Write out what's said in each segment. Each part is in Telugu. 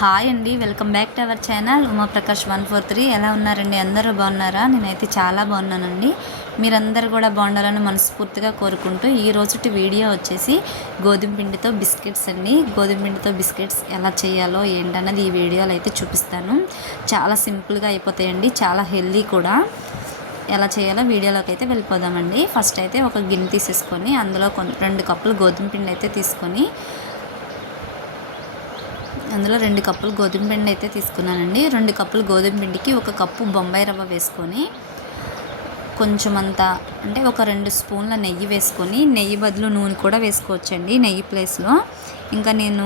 హాయ్ అండి welcome back to our channel Umaprakash one four three. ఎలా ఉన్నారండి? అందరూ బాగున్నారా? నేనైతే చాలా బాగున్నానండి. మీరందరూ కూడా బాగుండాలని మనస్ఫూర్తిగా కోరుకుంటూ ఈ రోజుటి వీడియో వచ్చేసి గోధుమ పిండితో బిస్కెట్స్ అండి. గోధుమ పిండితో బిస్కెట్స్ ఎలా చేయాలో ఏంటన్నది ఈ వీడియోలో అయితే చూపిస్తాను. చాలా సింపుల్గా అయిపోతాయండి చాలా హెల్దీ కూడా. ఎలా చేయాలో వీడియోలోకి అయితే వెళ్ళిపోదామండి. ఫస్ట్ అయితే ఒక గిన్నె తీసేసుకొని అందులో కొన్ని రెండు కప్పులు గోధుమ పిండి అయితే తీసుకొని అందులో రెండు కప్పులు గోధుమ పిండి అయితే తీసుకున్నానండి. రెండు కప్పులు గోధుమ పిండికి ఒక కప్పు బొంబాయి రవ్వ వేసుకొని కొంచెం అంత అంటే ఒక రెండు స్పూన్ల నెయ్యి వేసుకొని నెయ్యి బదులు నూనె కూడా వేసుకోవచ్చండి నెయ్యి ప్లేస్లో. ఇంకా నేను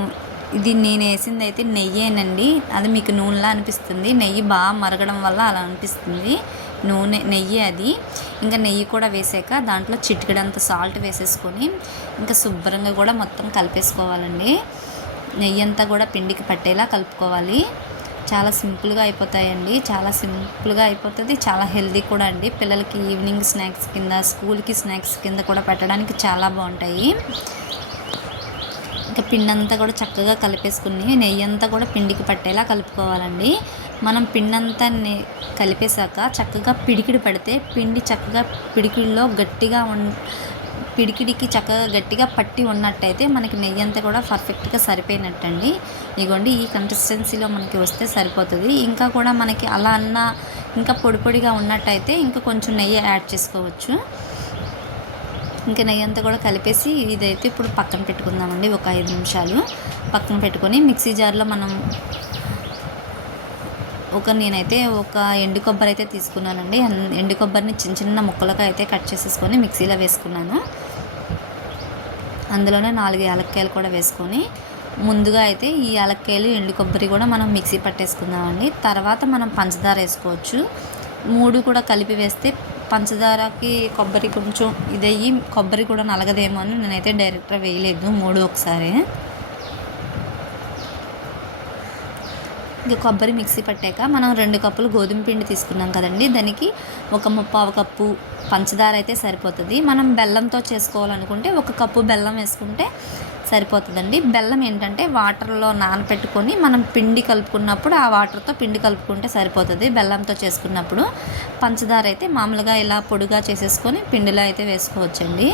ఇది నేను వేసింది అయితే నెయ్యేనండి. అది మీకు నూనెలా అనిపిస్తుంది? నెయ్యి బాగా మరగడం వల్ల అలా అనిపిస్తుంది. నూనె నెయ్యి అది. ఇంకా నెయ్యి కూడా వేసాక దాంట్లో చిటికడంత సాల్ట్ వేసేసుకొని ఇంకా శుభ్రంగా కూడా మొత్తం కలిపేసుకోవాలండి. నెయ్యి అంతా కూడా పిండికి పట్టేలా కలుపుకోవాలి. చాలా సింపుల్గా అయిపోతాయండి. చాలా సింపుల్గా అయిపోతుంది. చాలా హెల్దీ కూడా అండి. పిల్లలకి ఈవినింగ్ స్నాక్స్ కింద స్కూల్కి స్నాక్స్ కింద కూడా పెట్టడానికి చాలా బాగుంటాయి. ఇంకా పిండి అంతా కూడా చక్కగా కలిపేసుకుని నెయ్యి అంతా కూడా పిండికి పట్టేలా కలుపుకోవాలండి. మనం పిండి అంతా కలిపేశాక చక్కగా పిడికిడి పడితే పిండి చక్కగా పిడికిడిలో గట్టిగా ఉన్ పిడికిడికి చక్కగా గట్టిగా పట్టి ఉన్నట్టయితే మనకి నెయ్యి అంతా కూడా పర్ఫెక్ట్గా సరిపోయినట్టండి. ఇగోండి ఈ కన్సిస్టెన్సీలో మనకి వస్తే సరిపోతుంది. ఇంకా కూడా మనకి అలా అన్న ఇంకా పొడి పొడిగా ఉన్నట్టయితే ఇంకా కొంచెం నెయ్యి యాడ్ చేసుకోవచ్చు. ఇంకా నెయ్యి అంతా కూడా కలిపేసి ఇదైతే ఇప్పుడు పక్కన పెట్టుకుందామండి ఒక ఐదు నిమిషాలు. పక్కన పెట్టుకొని మిక్సీ జార్లో మనం ఒక నేనైతే ఒక ఎండు కొబ్బరి అయితే తీసుకున్నానండి. ఎండు కొబ్బరిని చిన్న చిన్న ముక్కలుగా అయితే కట్ చేసేసుకొని మిక్సీలో వేసుకున్నాను. అందులోనే నాలుగు యాలక్కాయలు కూడా వేసుకొని ముందుగా అయితే ఈ యాలక్కాయలు ఎండు కొబ్బరి కూడా మనం మిక్సీ పట్టేసుకుందామండి. తర్వాత మనం పంచదార వేసుకోవచ్చు. మూడు కూడా కలిపి వేస్తే పంచదారకి కొబ్బరి కొంచెం ఇదయ్యి కొబ్బరి కూడా నలగదేమో అని నేనైతే డైరెక్ట్గా వేయలేదు మూడు ఒకసారి. ఇంకా కొబ్బరి మిక్సీ పట్టాక మనం రెండు కప్పులు గోధుమ పిండి తీసుకున్నాం కదండి. దానికి ఒక ముప్పావు కప్పు పంచదార అయితే సరిపోతుంది. మనం బెల్లంతో చేసుకోవాలనుకుంటే ఒక కప్పు బెల్లం వేసుకుంటే సరిపోతుందండి. బెల్లం ఏంటంటే వాటర్లో నానపెట్టుకొని మనం పిండి కలుపుకున్నప్పుడు ఆ వాటర్తో పిండి కలుపుకుంటే సరిపోతుంది. బెల్లంతో చేసుకున్నప్పుడు పంచదార అయితే మామూలుగా ఇలా పొడిగా చేసేసుకొని పిండిలో అయితే వేసుకోవచ్చండి.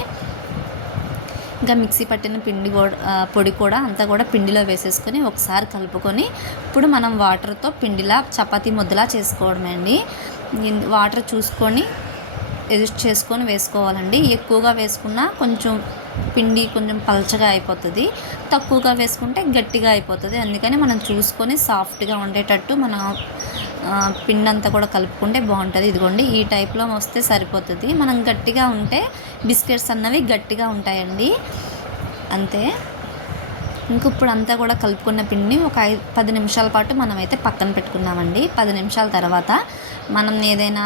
ఇంకా మిక్సీ పట్టిన పిండి కూడా పొడి కూడా అంతా కూడా పిండిలో వేసేసుకొని ఒకసారి కలుపుకొని ఇప్పుడు మనం వాటర్తో పిండిలా చపాతీ ముద్దలా చేసుకోవడమే అండి. వాటర్ చూసుకొని ఎడిట్ చేసుకొని వేసుకోవాలండి. ఎక్కువగా వేసుకున్నా కొంచెం పిండి కొంచెం పల్చగా అయిపోతుంది. తక్కువగా వేసుకుంటే గట్టిగా అయిపోతుంది. అందుకని మనం చూసుకొని సాఫ్ట్గా ఉండేటట్టు మనం పిండి అంతా కూడా కలుపుకుంటే బాగుంటుంది. ఇదిగోండి ఈ టైప్లో వస్తే సరిపోతుంది. మనం గట్టిగా ఉంటే బిస్కెట్స్ అన్నవి గట్టిగా ఉంటాయండి. అంతే. ఇంక ఇప్పుడు అంతా కూడా కలుపుకున్న పిండిని ఒక ఐదు పది నిమిషాల పాటు మనమైతే పక్కన పెట్టుకున్నామండి. పది నిమిషాల తర్వాత మనం ఏదైనా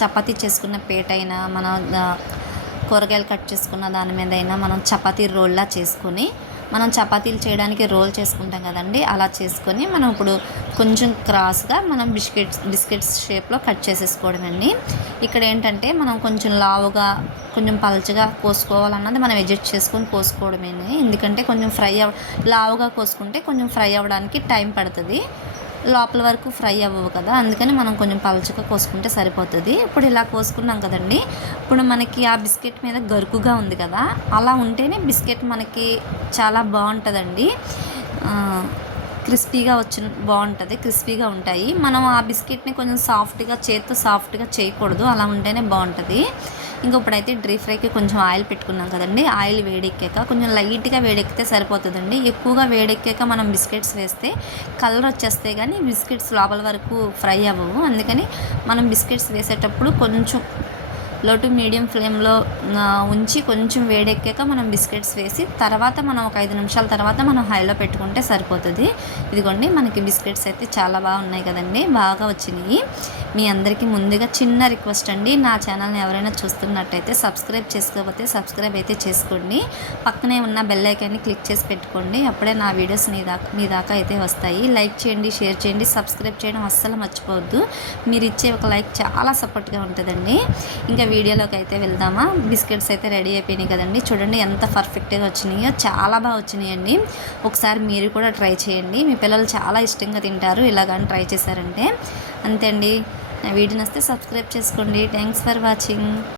చపాతీ చేసుకున్న పేట అయినా మన కూరగాయలు కట్ చేసుకున్న దాని మీద అయినా మనం చపాతీ రోల్లా చేసుకొని మనం చపాతీలు చేయడానికి రోల్ చేసుకుంటాం కదండి. అలా చేసుకొని మనం ఇప్పుడు కొంచెం క్రాస్గా మనం బిస్కెట్స్ బిస్కెట్స్ షేప్లో కట్ చేసేసుకోవడమండి. ఇక్కడ ఏంటంటే మనం కొంచెం లావుగా కొంచెం పలచగా కోసుకోవాలన్నది మనం అడ్జస్ట్ చేసుకొని కోసుకోవడమే ఎందుకంటే కొంచెం ఫ్రై అవ లావుగా కోసుకుంటే కొంచెం ఫ్రై అవ్వడానికి టైం పడుతుంది. లోపల వరకు ఫ్రై అవ్వవు కదా అందుకని మనం కొంచెం పలచగా కోసుకుంటే సరిపోతుంది. ఇప్పుడు ఇలా కోసుకున్నాం కదండి ఇప్పుడు మనకి ఆ బిస్కెట్ మీద గరుకుగా ఉంది కదా అలా ఉంటేనే బిస్కెట్ మనకి చాలా బాగుంటుందండి. క్రిస్పీగా వచ్చిన బాగుంటుంది క్రిస్పీగా ఉంటాయి. మనం ఆ బిస్కెట్ని కొంచెం సాఫ్ట్గా చేత్తో సాఫ్ట్గా చేయకూడదు అలా ఉంటేనే బాగుంటుంది. ఇంకా ఇప్పుడైతే డ్రీ ఫ్రైకి కొంచెం ఆయిల్ పెట్టుకున్నాం కదండి. ఆయిల్ వేడెక్కాక కొంచెం లైట్గా వేడెక్కితే సరిపోతుందండి. ఎక్కువగా వేడెక్కాక మనం బిస్కెట్స్ వేస్తే కలర్ వచ్చేస్తే కానీ బిస్కెట్స్ లోపల వరకు ఫ్రై అవ్వవు. అందుకని మనం బిస్కెట్స్ వేసేటప్పుడు కొంచెం లో టు మీడియం ఫ్లేమ్లో ఉంచి కొంచెం వేడెక్కాక మనం బిస్కెట్స్ వేసి తర్వాత మనం ఒక ఐదు నిమిషాల తర్వాత మనం హైలో పెట్టుకుంటే సరిపోతుంది. ఇదిగోండి మనకి బిస్కెట్స్ అయితే చాలా బాగున్నాయి కదండి బాగా వచ్చినాయి. మీ అందరికీ ముందుగా చిన్న రిక్వెస్ట్ అండి నా ఛానల్ని ఎవరైనా చూస్తున్నట్టయితే సబ్స్క్రైబ్ చేసుకోకపోతే సబ్స్క్రైబ్ అయితే చేసుకోండి. పక్కనే ఉన్న బెల్ ఐకాన్ని క్లిక్ చేసి పెట్టుకోండి అప్పుడే నా వీడియోస్ మీ దాకా మీ దాకా అయితే వస్తాయి. లైక్ చేయండి షేర్ చేయండి సబ్స్క్రైబ్ చేయడం అస్సలు మర్చిపోవద్దు. మీరు ఇచ్చే ఒక లైక్ చాలా సపోర్ట్గా ఉంటుందండి. ఇంకా వీడియోలోకి అయితే వెళ్దామా? బిస్కెట్స్ అయితే రెడీ అయిపోయినాయి కదండి. చూడండి ఎంత పర్ఫెక్ట్గా వచ్చినాయో చాలా బాగా వచ్చినాయండి. ఒకసారి మీరు కూడా ట్రై చేయండి. మీ పిల్లలు చాలా ఇష్టంగా తింటారు ఇలాగని ట్రై చేశారంటే. అంతే అండి. నా వీడియో నస్తే సబ్స్క్రైబ్ చేసుకోండి. Thanks for watching.